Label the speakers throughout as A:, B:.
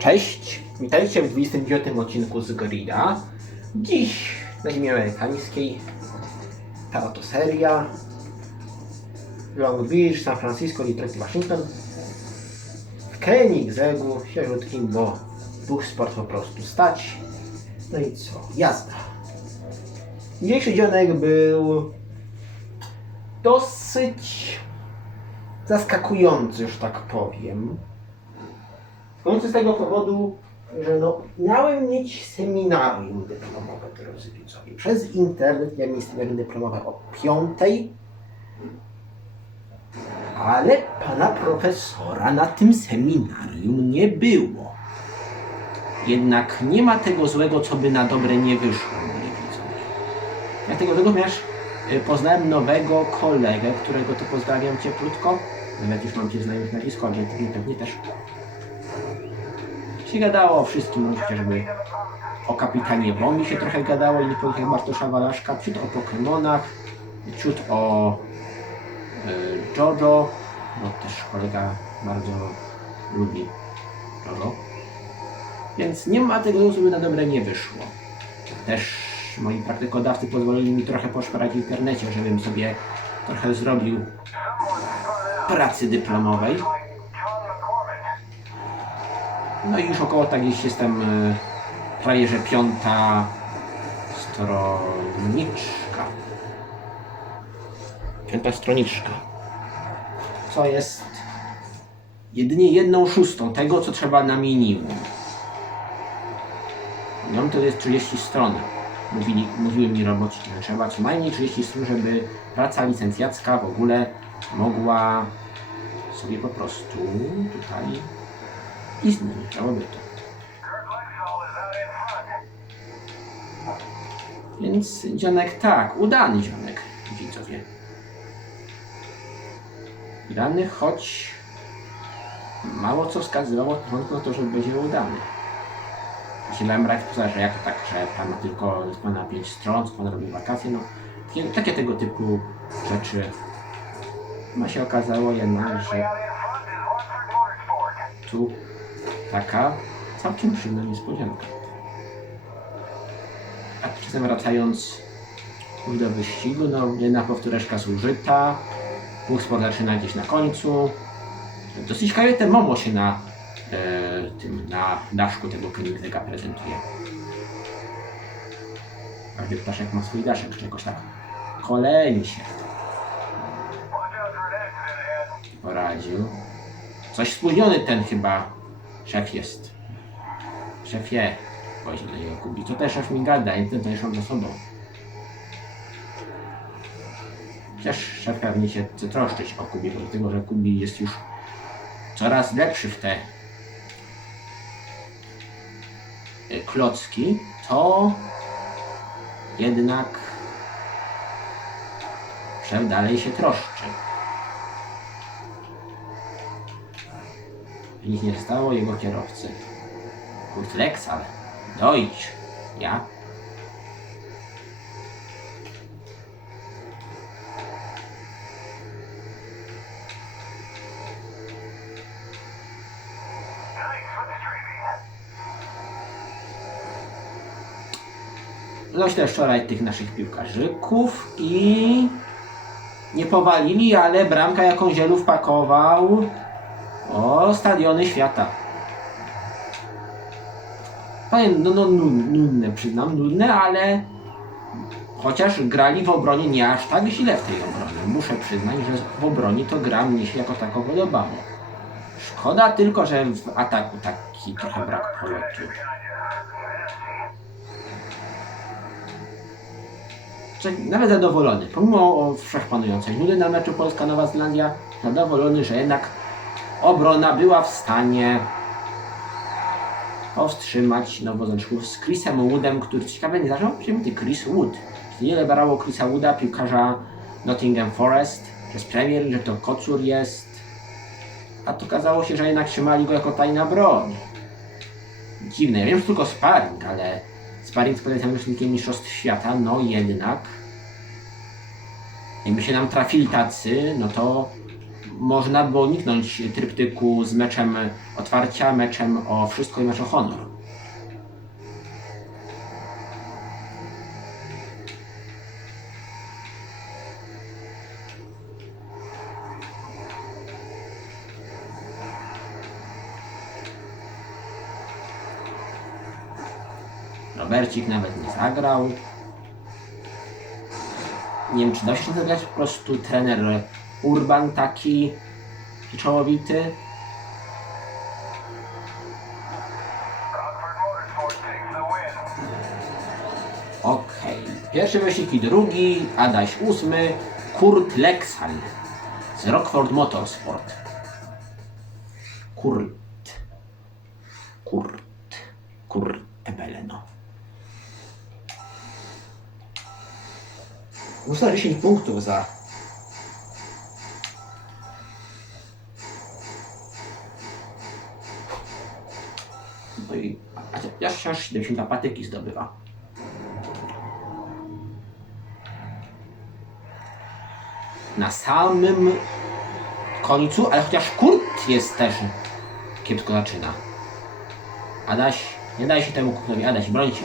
A: Cześć, witajcie w 29 odcinku z Gorilla. Dziś na ziemi amerykańskiej ta oto seria Long Beach, San Francisco, Detroit i Waszyngton w Koenigseggu sierutkim, bo duch sport po prostu stać. No i co? Jazda. Dzisiejszy dzionek był dosyć zaskakujący, że tak powiem. W końcu z tego powodu, że no, miałem mieć seminarium dyplomowe, drodzy widzowie. Przez internet miałem mieć seminarium dyplomowe o piątej, ale pana profesora na tym seminarium nie było. Jednak nie ma tego złego, co by na dobre nie wyszło, moi widzowie. Ja tego złego, ponieważ y, poznałem nowego kolegę, którego to pozdrawiam cieplutko. Nawet już mam cię znajomych na Discordzie, pewnie też się gadało o wszystkim, chociażby o kapitanie Womi się trochę gadało i niepowiedziach Bartosza Walaszka, ciut o Pokemonach, ciut o y, Jojo, bo też kolega bardzo lubi Jojo. Więc nie ma tego, co by na dobre nie wyszło. Też moi praktykodawcy pozwolili mi trochę poszperać w internecie, żebym sobie trochę zrobił pracy dyplomowej. No i już około tak gdzieś jestem prawie że piąta stroniczka. Piąta stroniczka. Co jest jedynie jedną szóstą tego, co trzeba na minimum. No to jest 30 stron. Mówili, mówiły mi roboci, że trzeba co najmniej 30 stron, żeby praca licencjacka w ogóle mogła sobie po prostu tutaj istnieć. Chciałoby to. Więc dzionek tak, udany dzionek, widzowie. Udany, choć mało co wskazywało od początku na to, że będzie udany. Się dałem brać poza, że jak to tak, że pan ma tylko pana 5 stron, co pan robi wakacje, no takie, takie tego typu rzeczy. No się okazało jednak, że tu taka całkiem przyjemna niespodzianka. A czasem wracając do wyścigu, no jedna powtóreczka zużyta, punkt sport zaczyna gdzieś na końcu. Dosyć te Momo się na e, tym, na daszku tego Koenigsegga prezentuje. Każdy ptaszek ma swój daszek, czy jakoś tak koleni się poradził. Coś spóźniony ten chyba szef jest. Szefie, spojrzę na niego Kubi. Co też szef mi gada, i ten też za sobą. Chociaż szef pewnie się chce troszczyć o Kubi, bo dlatego, że Kubi jest już coraz lepszy w te y, klocki, to jednak szef dalej się troszczy. Nic nie stało jego kierowcy. Kurt Lexal, dojdź. Ja? Dość też wczoraj tych naszych piłkarzyków i nie powalili, ale bramka jaką zielu wpakował stadiony świata. Powiem, no, no nu- nudne, przyznam, nudne, ale chociaż grali w obronie nie aż tak źle w tej obronie. Muszę przyznać, że w obronie to gra mnie się jako tako podobało. Szkoda tylko, że w ataku taki trochę brak polotu. Nawet zadowolony, pomimo wszechpanującej nudy na meczu Polska-Nowa Zelandia, zadowolony, że jednak obrona była w stanie powstrzymać nowozaczków z Chrisem Woodem, który ciekawe nie zaczął przyjmować Chris Wood. Wiele barało Chrisa Wooda, piłkarza Nottingham Forest, przez premier, że to kocur jest. A to okazało się, że jednak trzymali go jako tajna broń. Dziwne, ja wiem, że tylko sparring, ale sparring z potencjalnym uczestnikiem mistrzostw świata, no jednak jakby się nam trafili tacy, no to można było uniknąć tryptyku z meczem otwarcia, meczem o wszystko i mecz o honor. Robercik nawet nie zagrał. Nie wiem, czy da się zagrać po prostu trener Urban taki czołowity. Okej. Pierwszy wyścig i drugi, Adaś ósmy, Kurt Lexal z Rockford Motorsport. Kurt. Kurt. Kurt Beleno. Muszę 10 punktów za 70 patyki zdobywa. Na samym końcu, ale chociaż Kurt jest też kiepsko zaczyna. Adaś, nie daj się temu kuchnowi, Adaś, broń się.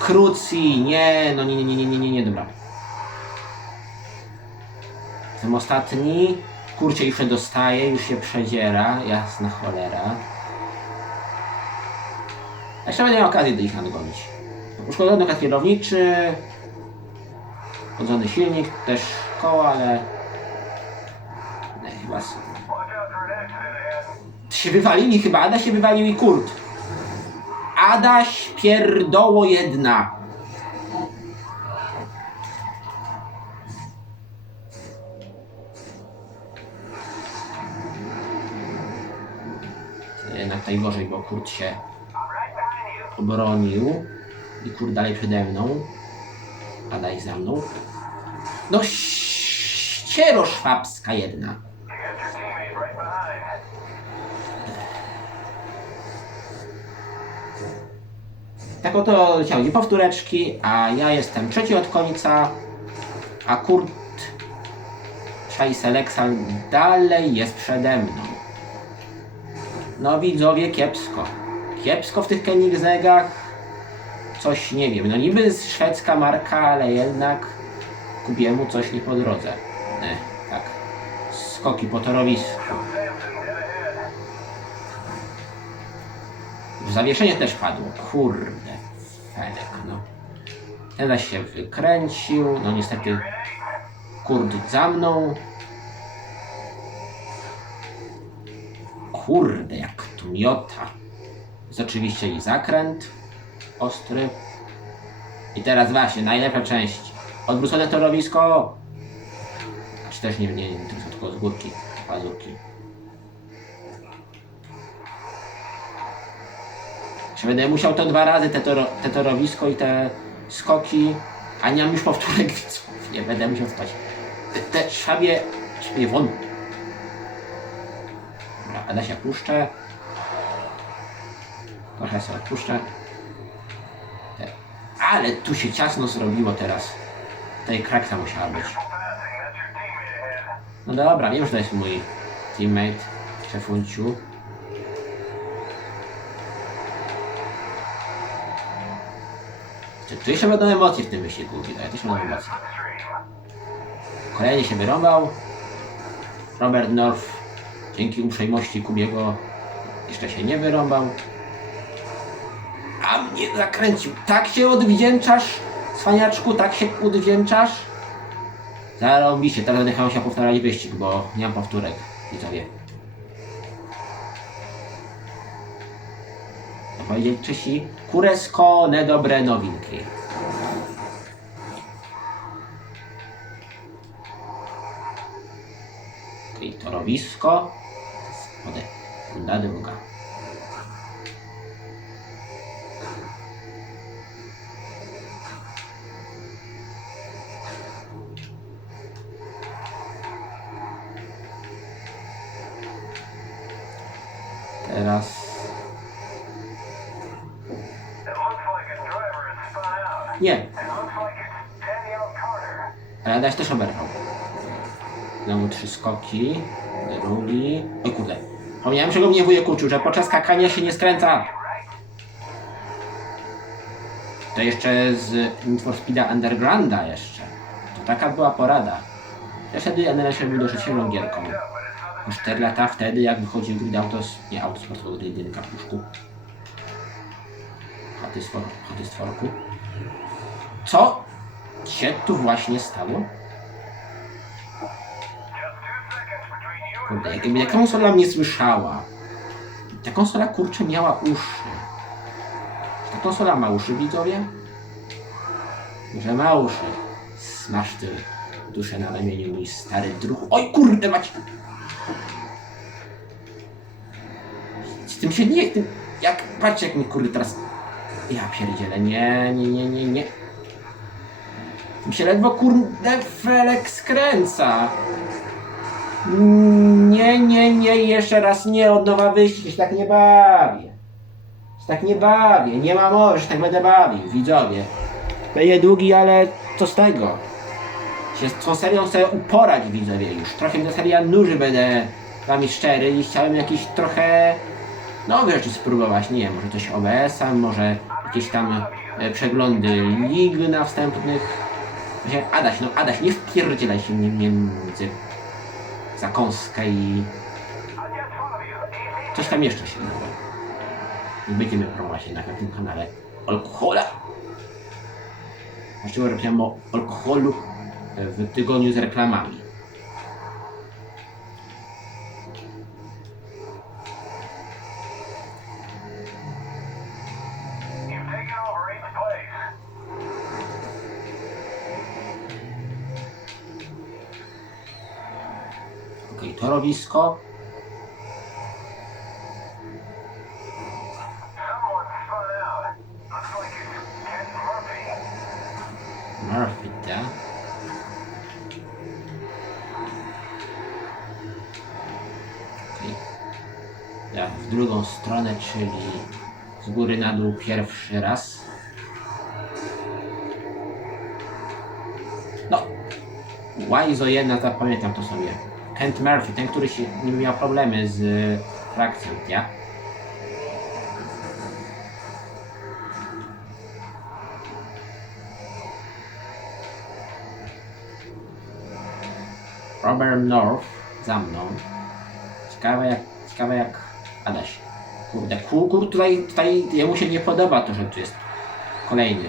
A: Krucji, nie, no nie, nie, nie, nie, nie, nie, nie, dobra. Jestem ostatni. Kurcie już się dostaje, już się przedziera, jasna cholera. A Jeszcze będę miał okazję do ich nadgonić. Uszkodzony układ kierowniczy, uszkodzony silnik, też koło, ale... Nie, chyba... Się wywalili chyba, Adaś się wywalił i Kurt. Adaś pierdoło jedna. Jednak tutaj gorzej, bo Kurt się
B: I'm right behind you.
A: Obronił i Kurt dalej przede mną. Adaś za mną. No ściero szwabska jedna. Tak oto ciągnie powtóreczki, a ja jestem trzeci od końca, a Kurt Scheisselexal dalej jest przede mną. No widzowie, kiepsko. Kiepsko w tych Koenigseggach. Coś nie wiem, no niby szwedzka marka, ale jednak Kubiemu coś nie po drodze. E, tak. Skoki po torowisku. Zawieszenie też padło. Kurde, Felek, no. Ten zaś się wykręcił, no niestety kurt za mną. Kurde, jak tu miota. Jest oczywiście i zakręt ostry. I teraz właśnie, najlepsza część. Odwrócone torowisko. Czy też nie, nie, nie tylko z górki, pazurki. Czy będę musiał to dwa razy, te, toro, te torowisko i te skoki, a nie mam już powtórek widzów. Nie będę musiał spać. Te, te szwabie, śpieję won. Dobra, Adasia puszczę. Trochę sobie odpuszczę. Ale tu się ciasno zrobiło teraz. Tutaj kraksa musiała być. No dobra, wiem, że to jest mój teammate, szefunciu. Czy tu jeszcze będą emocje w tym wyścigu? Ja też mam emocje. Kolejny się wyrąbał. Robert North dzięki uprzejmości Kubiego jeszcze się nie wyrąbał. Mnie zakręcił. Tak się odwdzięczasz, cwaniaczku, tak się odwdzięczasz? Zarobiście, teraz będę chciał się powtarzać wyścig, bo nie mam powtórek, widzowie. To powiedzieli Czesi, kuresko, nedobre nowinki. Okej, torowisko. Spodek. Runda druga. Skoki. Drugi. Oj kurde. Pomniałem, że go mnie wujek uczył, że podczas skakania się nie skręca. To jeszcze z Need Speeda Undergrounda jeszcze. To taka była porada. Ja wtedy NLS był dosyć świeżą gierką. Po 4 lata wtedy, jak wychodził Grid Autos, nie Autosportowy Grid 1 kapuszku. Chaty chaty z tworku. Co się tu właśnie stało? Kurde, jakby jak ta konsola mnie słyszała. Ta konsola kurczę miała uszy. Ta konsola ma uszy, widzowie? Że ma uszy. Smasz ty duszę na ramieniu, mój stary druh. Oj kurde mać! Z tym się nie... Tym, jak, patrzcie jak mi kurde teraz... Ja pierdzielę, nie, nie, nie, nie, nie. Tym się ledwo kurde felek skręca. Nie, nie, nie, jeszcze raz nie, od nowa wyścig, się tak nie bawię. Tak nie bawię, nie ma mowy, że tak będę bawił, widzowie. Będzie długi, ale co z tego? Się z tą serią chcę uporać, widzowie, już. Trochę mnie ta seria nuży, będę wami szczery i chciałem jakieś trochę nowe rzeczy spróbować. Nie wiem, może coś OBS-a, może jakieś tam e, przeglądy lig następnych. Właśnie, Adaś, no Adaś, nie wpierdzielaj się między zakąskę i coś tam jeszcze się. Nie będziemy promować jednak na tym kanale alkohola. Właściwie robiłem o alkoholu w tygodniu z reklamami. Torowisko.
B: Murphy.
A: Tak? Ja w drugą stronę, czyli z góry na dół pierwszy raz. No, Wajzo jedna, zapamiętam to sobie. Kent Murphy, ten, który się nie miał problemy z frakcją, ja? Robert North za mną. Ciekawe jak, ciekawe jak Adaś. Kurde, kur, tutaj, tutaj jemu się nie podoba to, że tu jest kolejny.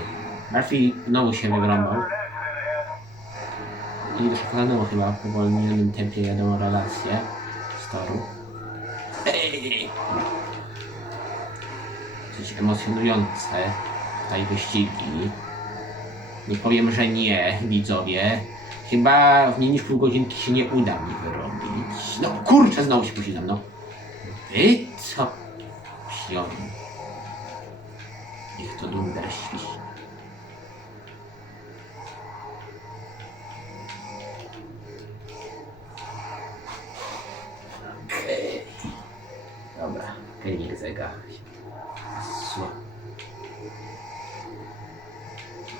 A: Murphy znowu się wygrąbał. Do szokoladowo chyba w powolnionym tempie jadą relacje z toru. Ej! Coś emocjonujące tutaj wyścigi. Nie powiem, że nie, widzowie. Chyba w mniej niż pół godzinki się nie uda mi wyrobić. No kurczę, znowu się posilam, no. Wy co? Psion. Niech to dunder świści.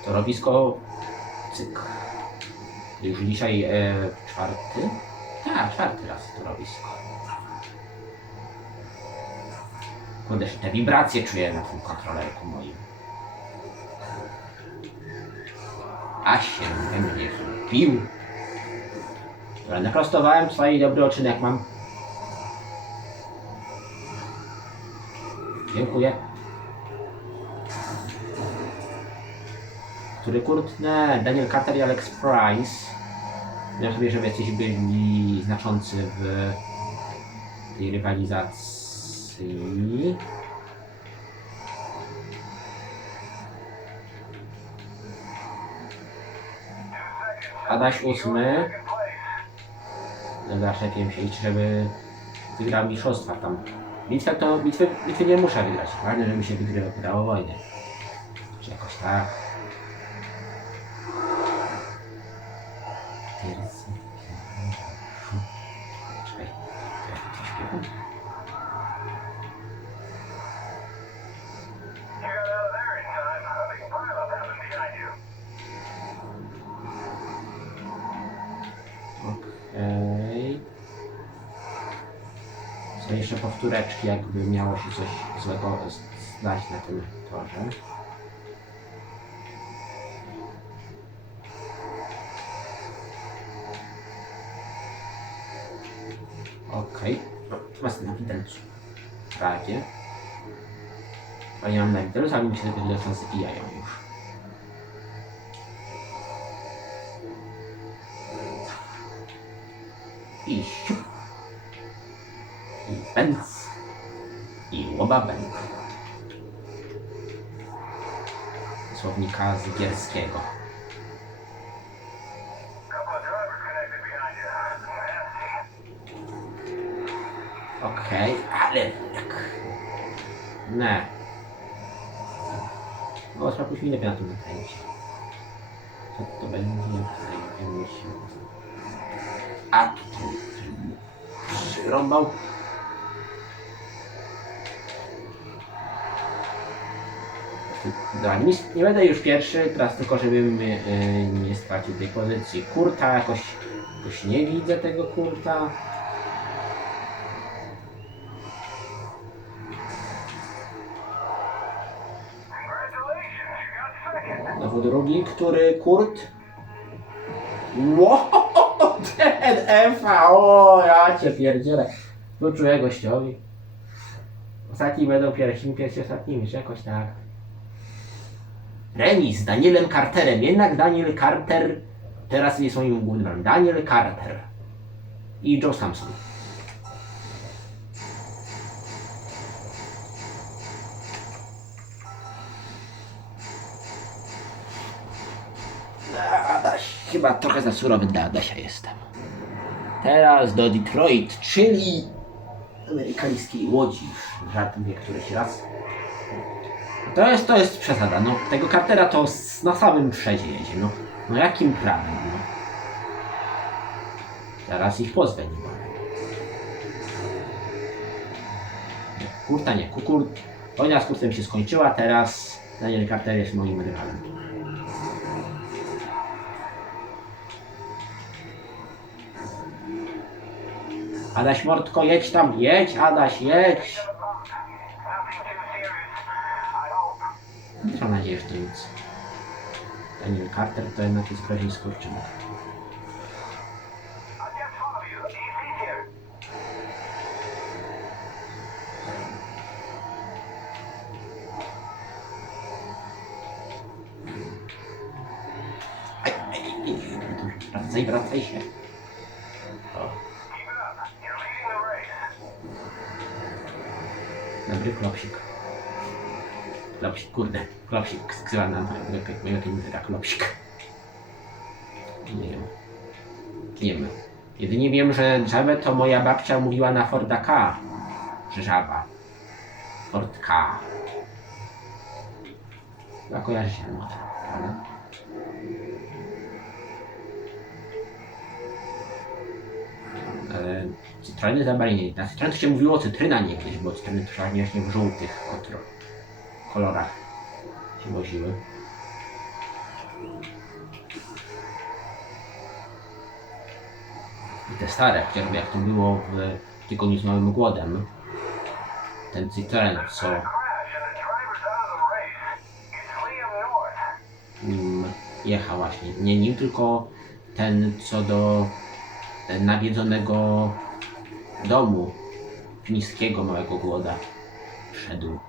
A: Torowisko. Cyk. Już dzisiaj e, czwarty? Tak, czwarty raz torowisko. Kurde, te wibracje czuję na tym kontrolerku moim. A się we mnie wpił. Dobra, naprostowałem swoje dobry odcinek mam. Dziękuję. Który kurtne Daniel Carter i Alex Price. Ja sobie, żeby jacyś byli znaczący w tej rywalizacji. Adaś ósmy.
B: Second place.
A: Dobra, czepiłem się żeby wygrał mistrzostwa tam. Bitwę to, bitwy, bitwy nie muszę wygrać. Ważne, żeby się wygrywa wygrało wojnę. Czy jakoś tak. Miało się coś złego zdać na tym torze. Okej. No, Was na widelcu. Prawie. A nie mam na widelcu, ale mi się tego widelca zbijają już. I siup. I pęc. I łobabęk. Słownika zgierskiego. Okej, ale tak. Nie. O, sprawdź mi lepiej na tym zakręcie. Co to będzie? Będziemy się... A tutaj przyrąbał. Nie, nie będę już pierwszy, teraz tylko żebym yy, nie stracił tej pozycji. Kurta jakoś, jakoś nie widzę tego kurta. Znowu drugi, który Kurt. Wow, ten Efa, o ja cię pierdzielę. Wyczuję gościowi. Ostatni będą pierwsi, pierwsi ostatnimi, czy jakoś tak. Remis z Danielem Carterem. Jednak Daniel Carter teraz jest moim głównym. Daniel Carter i Joe Samson. Chyba trochę za surowy dla Adasia jestem. Teraz do Detroit, czyli amerykańskiej łodzi. Żart mówię któryś raz. To jest, to jest przesada. No, tego Cartera to s- na samym przodzie jedzie. No, no jakim prawem? No. Zaraz ich pozwę. Nie, Kurta nie. Kukur... Wojna z Kurtem się skończyła, teraz Daniel Carter jest moim rywalem. Adaś Mordko, jedź tam, jedź, Adaś, jedź.
B: Nothing too serious, I hope.
A: Mam nadzieję, że to nic. Carter to jednak jest groźny skurczynek. Kurde, klopsik, sksyła nam lepiej, lepiej muzyka, klopsik. Nie wiem. Nie wiem. Jedynie wiem, że żabę to moja babcia mówiła na Forda K. Że żaba. Ford K. Chyba kojarzy się ten model, prawda? Ale cytryny zabrali nie. Na cytryny to się mówiło cytryna niegdyś, bo cytryny przeważnie właśnie w żółtych kolorach woziły. I te stare, chociażby jak to było w tygodniu z Małym Głodem. Ten cytryn, co nim jechał właśnie. Nie nim, tylko ten co do e, nawiedzonego domu niskiego małego głoda szedł.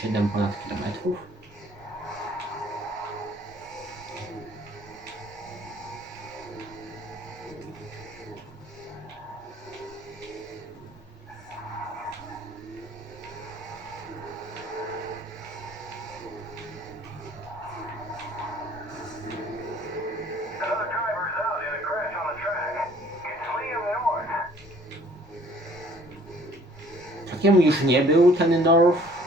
A: 27 ponad kilometrów. Tak już nie był ten North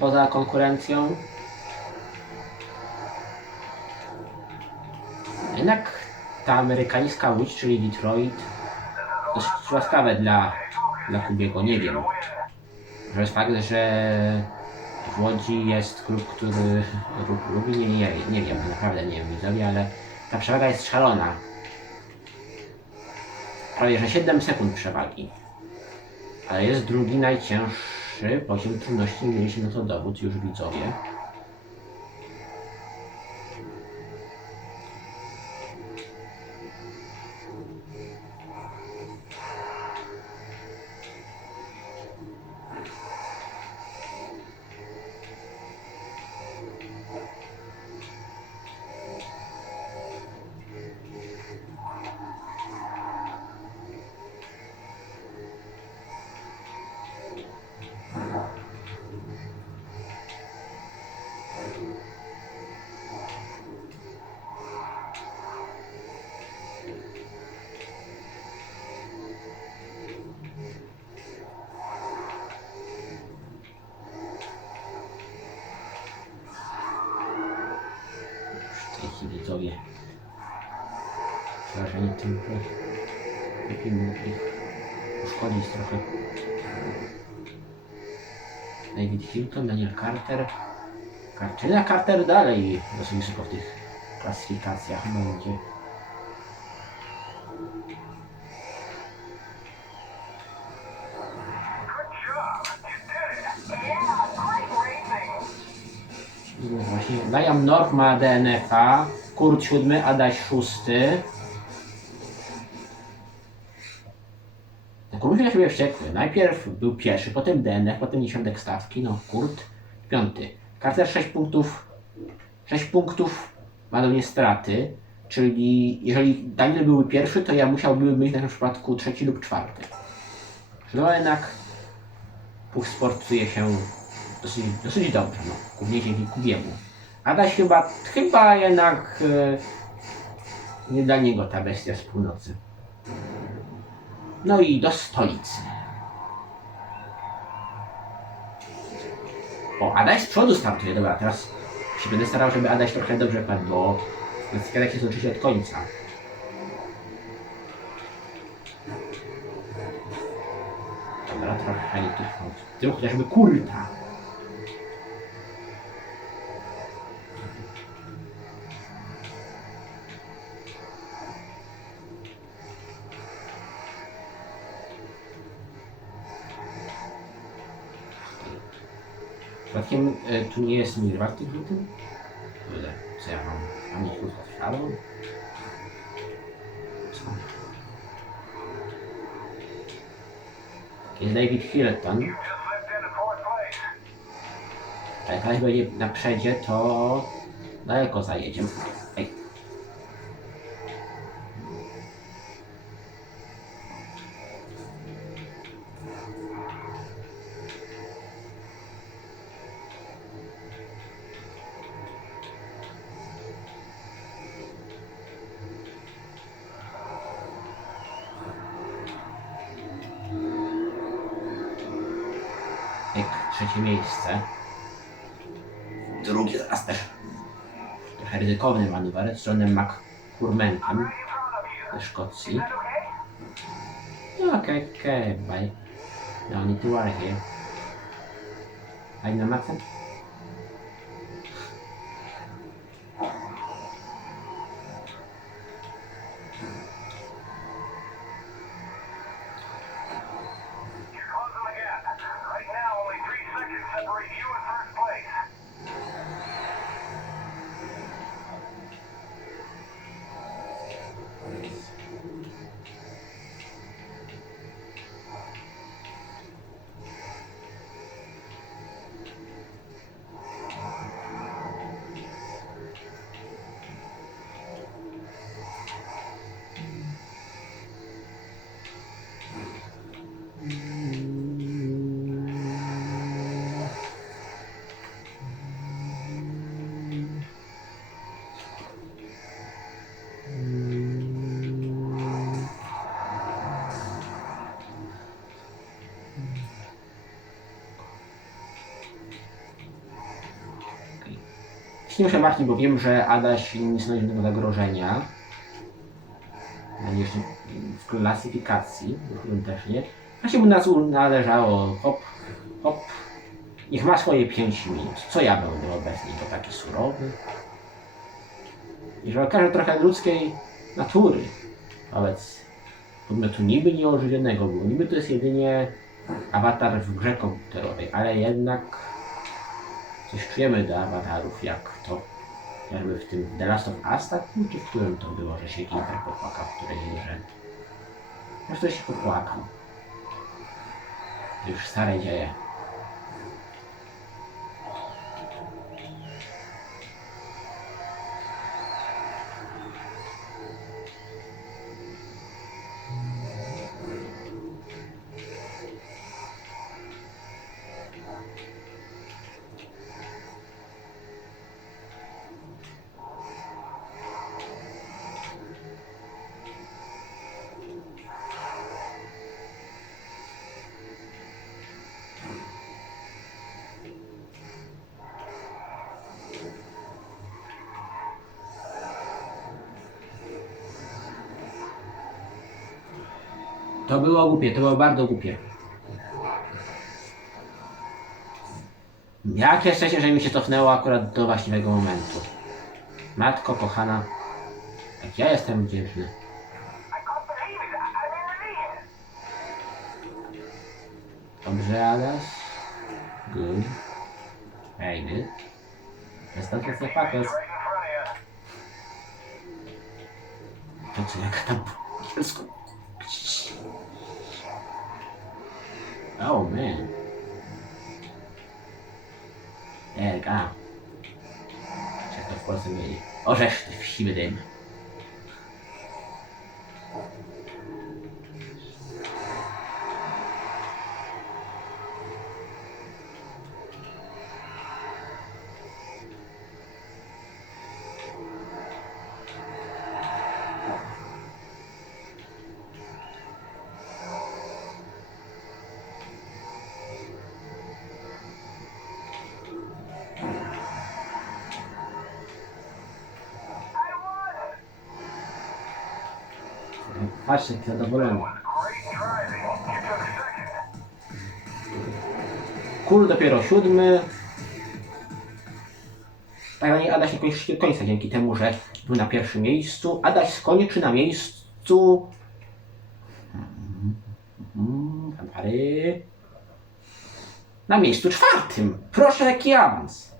A: poza konkurencją. Jednak ta amerykańska łódź, czyli Detroit, dość łaskawe dla, dla Kubiego, nie wiem. Jest fakt, że w Łodzi jest klub, który lub- lubi, nie, nie, nie wiem, naprawdę nie wiem widzowie, ale ta przewaga jest szalona. Prawie że 7 sekund przewagi. Ale jest drugi najcięższy poziom trudności, mieliśmy to dowód już widzowie. Przerażeni tym, lepiej mógł ich uszkodzić trochę. David Hilton, Daniel Carter. Carter, Carter dalej dosyć wysoko w tych klasyfikacjach będzie. No właśnie, Liam North ma DNF-a, Kurt siódmy, Adaś szósty. Na siebie wściekły. Najpierw był pierwszy, potem DNF, potem dziesiątek stawki, no Kurt piąty. Carter 6 punktów, 6 punktów ma do mnie straty, czyli jeżeli Daniel byłby pierwszy, to ja musiałbym być w tym przypadku trzeci lub czwarty. No jednak Puch Sport czuje się dosyć, dosyć dobrze, no, głównie dzięki Kubiemu. Adaś chyba, chyba jednak e, nie dla niego ta bestia z północy. No i do stolicy. O, Adaś z przodu startuje, dobra, teraz się będę starał, żeby Adaś trochę dobrze padł, bo klasyfikacja jest oczywiście od końca. Dobra, trochę nie tu chociażby kurta. Tu nie jest Mirwar tych tym? Kurde, co ja mam? Mam kurwa śladą? Co? Jest David Hilton. A jak będzie na przedzie, to daleko zajedzie. Trzecie miejsce. Drugi raz też trochę ryzykowny manewr z Johnem McCormackiem
B: you.
A: ze Szkocji.
B: Okay?
A: No, okej, okej, bye. No need to worry here. A inna maca? Się nie muszę martwić, bo wiem, że Adaś nie stanowi żadnego zagrożenia. Ani jeszcze w klasyfikacji, którym też nie. A się mu nas należało, hop, hop. Niech ma swoje 5 minut. Co ja będę wobec niego taki surowy? I że okaże trochę ludzkiej natury wobec podmiotu niby nieożywionego, bo niby to jest jedynie awatar w grze komputerowej, ale jednak coś czujemy do awatarów, jak to jakby w tym The Last of Us, tak? Czy w którym to było, że się Ginter popłakał w którejś grze? Zresztą się popłakał. To już stare dzieje. To było głupie, to było bardzo głupie. Jakie szczęście, że mi się cofnęło akurat do właściwego momentu. Matko kochana, jak ja jestem wdzięczny. Jak to w Polsce mieli? Orzesz ty siwy dym. Jaki zadowolony. Kul dopiero siódmy. Tak na nie Adaś nie kończy końca dzięki temu, że był na pierwszym miejscu. Adaś skończy na miejscu... Na miejscu czwartym. Proszę, jaki awans.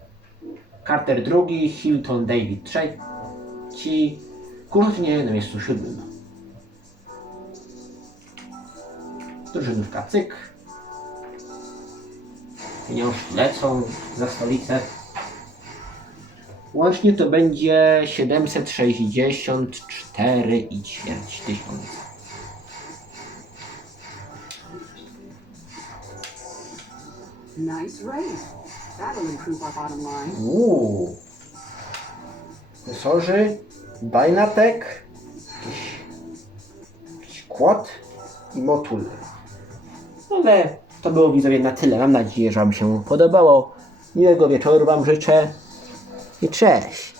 A: Carter drugi, Hilton David trzeci, Kurtnie na miejscu siódmym. Drużynówka cyk. Pieniążki lecą za stolicę. Łącznie to będzie 764 i ćwierć tysiąca.
C: Nice race. That'll improve our bottom line.
A: Uuu. Dynatek, jakiś, jakiś kład i motul. Ale to było widzowie na tyle. Mam nadzieję, że Wam się podobało. Miłego wieczoru Wam życzę i cześć.